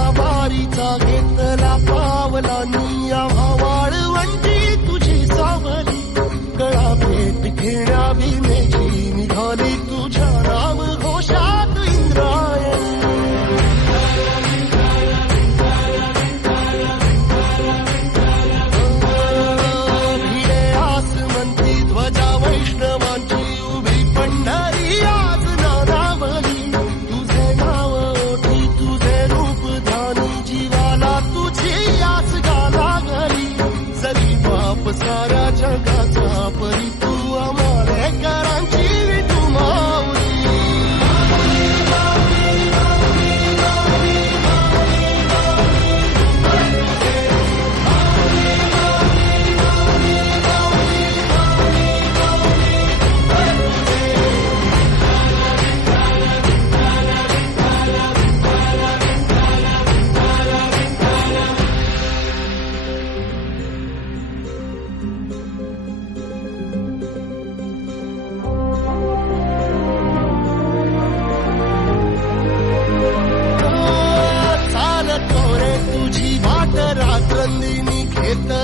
आवारीचा घेतला पावलानी आवाळ वंटी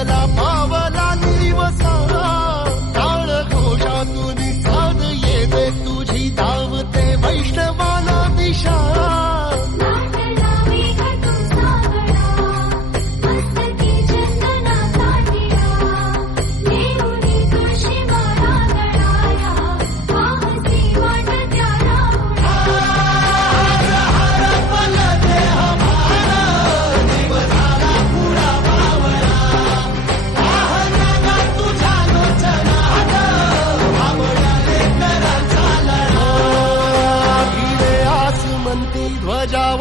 la paz.